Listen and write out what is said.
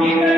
Yeah.